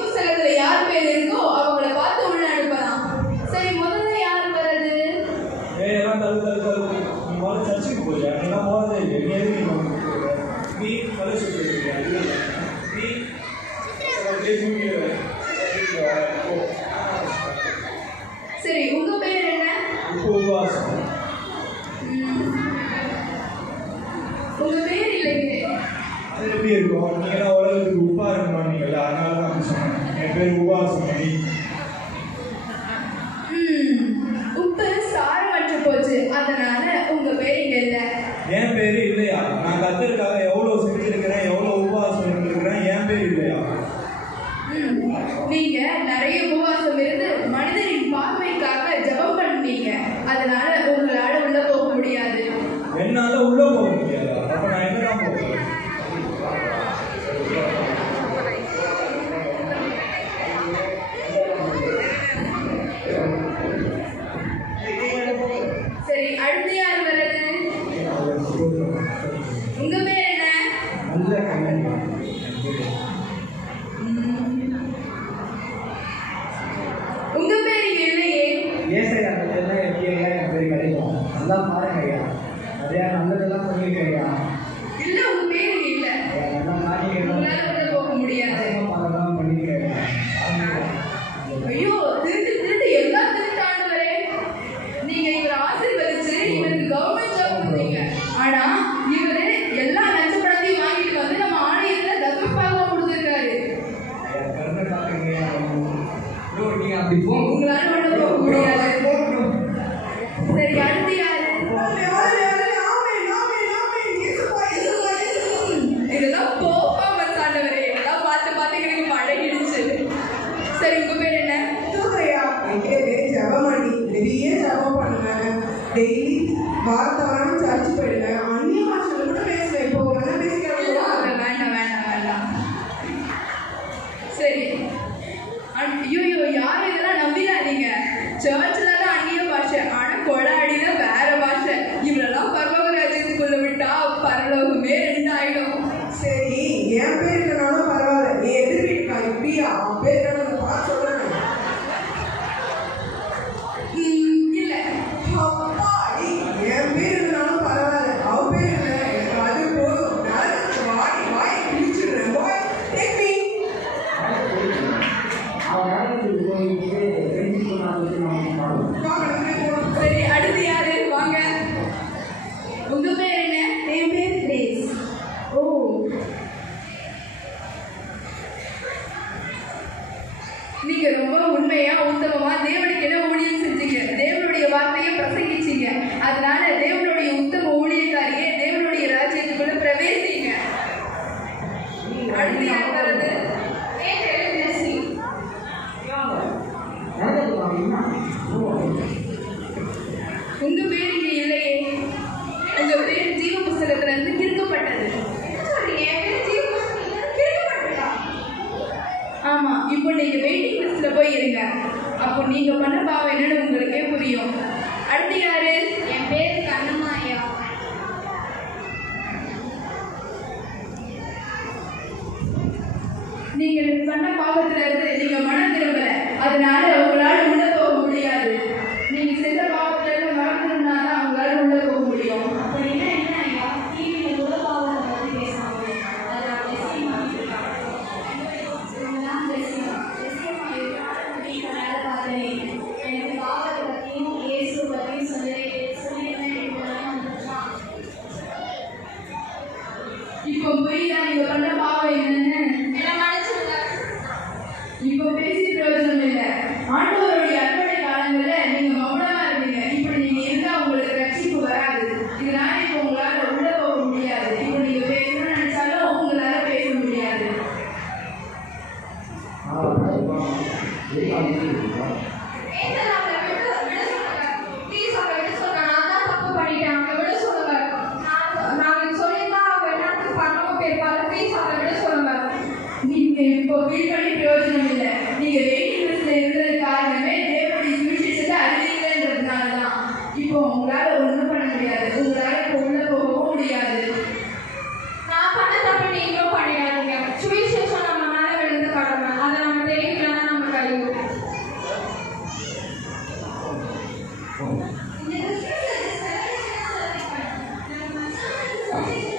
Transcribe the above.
புஸ்தகத்துல யார் பேர் இருக்கோ அவங்கள பார்த்து உள்ள அனுப்பலாம். சரி, முதல்ல யார் வர்றது? சர்ச்சுக்கு போறியா? சரி, உங்க பேர் என்ன? உபவாசம். உங்க பேர் இல்லைங்க. அது எப்படி இருக்கும்? நீங்க உலகத்துக்கு உப்பா இருக்கணும் நீங்கள, அதனால தான் சொன்னேன். என் பேர் உபவாசம். உப்பு சாரமற்று போச்சு, அதனால உங்க பேர் இங்க இல்ல. என் பேரு இல்லையா? நான் கர்த்தருக்காக எவ்வளவு செஞ்சிருக்கிறேன், எவ்வளவு உபவாசம் இருந்திருக்கிறேன், என் பேர் இல்லையா? நீங்க நிறைய உபவாசம் இருந்து மனிதரின் பார்வைக்காக ஜெபம் பண்ணீங்க, அதனால உங்களால உள்ள போக முடியாது. என்னால உள்ள போக முடியாதா? அப்ப நான் எங்கதான் போவேன்? சரி, அடுத்து யார் வர்றது? உங்க பேர் என்ன? உங்க பேர் இங்க இல்லையே. ஏசையா அதெல்லாம் எப்படியா என் பேர் கிடைக்கும்? நல்லா பாருங்க ஐயா, நிறையா நல்லதெல்லாம் பண்ணிருக்கையா. இல்ல, உங்க பேர் இங்க இல்ல. உங்களால உள்ள போக முடியாது. ஐயோ, திருட்டு திருட்டு எல்லாம் திருட்டாண்டவரே. நீங்க இவரை ஆசீர்வதிச்சு இவருக்கு கவர்மெண்ட் ஜாப் கொடுத்தீங்க. ஆனா இவரு எல்லா லஞ்ச பணத்தையும் வாங்கிட்டு வந்து நம்ம ஆலயத்துல தசமபாகம் கொடுத்திருக்காரு. உங்களால உள்ள போக முடியாது. சரி, அடுத்து யாரு? இதெல்லாம் போகாம சாண்டவரே, எல்லாம் பார்த்து பார்த்து எனக்கு பழகிடுச்சு. சரி, உங்க பேர் என்ன? டெய்லி வாரத்தவரம் சர்ச்சு போயிடுவேன். அந்நிய பாஷையில கூட பேசுவேன். இப்போ வேணா பேசிக்கலாம். வேண்டாம் வேண்டாம் வேண்டாம். சரி, ஐயோ யாரும் இதெல்லாம் நம்பிடாதீங்க. சர்ச்சில் தான் அந்நிய பாஷை, ஆனா கொடாடியில வேற பாஷை. இவரெல்லாம் பரலோக ராஜ்யத்துக்குள்ள விட்டா பரலோகமே 2 ஆயிடும். சரி, என் பேர் இல்லைனாலும் பரவாயில்ல. நீ எதிர் வீட்டுக்கா இப்படியா? அவன் பேர் என்ன பார்த்து சொல்றேன். இல்ல, என் பேர் இல்லைனாலும் பரவாயில்ல. அவன் பேர் இல்லை, எனக்கு அது போதும். வாடி வாய் பிடிச்சிடுறேன். வாய் சரி, அடுத்து யாரு? வாங்க. உங்க பேர் என்ன? என் பேர் கிரேஸ். ஓ, நீங்க ரொம்ப உண்மையா உத்தமமா தேவனுக்கு என்ன ஊழியம் செஞ்சீங்க, தேவனுடைய வார்த்தையை பிரசங்கிச்சீங்க. அதனால தேவனுடைய உத்தம ஊழியக்காரியே தேவனுடைய ராஜ்யத்துக்குள்ள பிரவேசிங்க. அடுத்து யார் வர்றது? உங்க பேர் இங்க இல்லையே. உங்க பேர் ஜீவ புஸ்தகத்துல இருந்து கிறுக்கப்பட்டது. ஆமா, இப்போ நீங்க வெயிட்டிங் லிஸ்ட்ல போய் இருங்க. அப்போ நீங்க பண்ண பாவம் என்னன்னு உங்களுக்கே புரியும். அடுத்து யாரு? என் பேர் கண்ணம்மாயா. நீங்க பண்ண பாவத்துல இருந்து நீங்க மனம் திரும்பல, அதனால உங்களால உள்ள போக முடியாது. நீங்க செஞ்ச பாவத்துல இருந்து மனம் திரும்பினாதான் உங்களால உள்ள போக முடியும். அப்படின்னா என்ன ஐயா? டிவியில் கூட பாவத்தை பற்றி பேசுவாங்க. அதெல்லாம் வேலை பார்த்தேன். எனக்கு பாவத்தை பற்றியும் இயேசு பற்றியும் இப்போ புரியுதா நீங்க பண்ண பாவம் என்னன்னு? இப்போ பேசி பிரயோஜனம் இல்லை. ஆண்டவருடைய அறுவடை காலங்கள்ல நீங்க மௌனமா இருந்தீங்க. இப்படி நீங்க இருந்தா உங்களுக்கு ரட்சிப்பு வராது. இதனால இப்போ உங்களால உள்ள போக முடியாது. இப்போ நீங்க பேசணும்னு நினைச்சாலும் உங்களால பேச முடியாது. நீங்க இப்போ ஃபீல் பண்ணி பிரயோஜனம் இல்லை. நீங்க வெயிட்டிங் லிஸ்ட்ல இருந்தது காரணமே தேவனுடைய சுவிசேஷத்தை அறிவிக்கலைன்றதுனால தான். இப்போ உங்களால ஒன்றும் பண்ண முடியாது. உங்களால இப்போ உள்ள போகவும் முடியாது. நான் பண்ண தப்பு நீங்களும் பண்ணிடாதீங்க. சுவிசேஷம் நம்ம மேல விழுந்த கடமை, அதை நம்ம Thank you.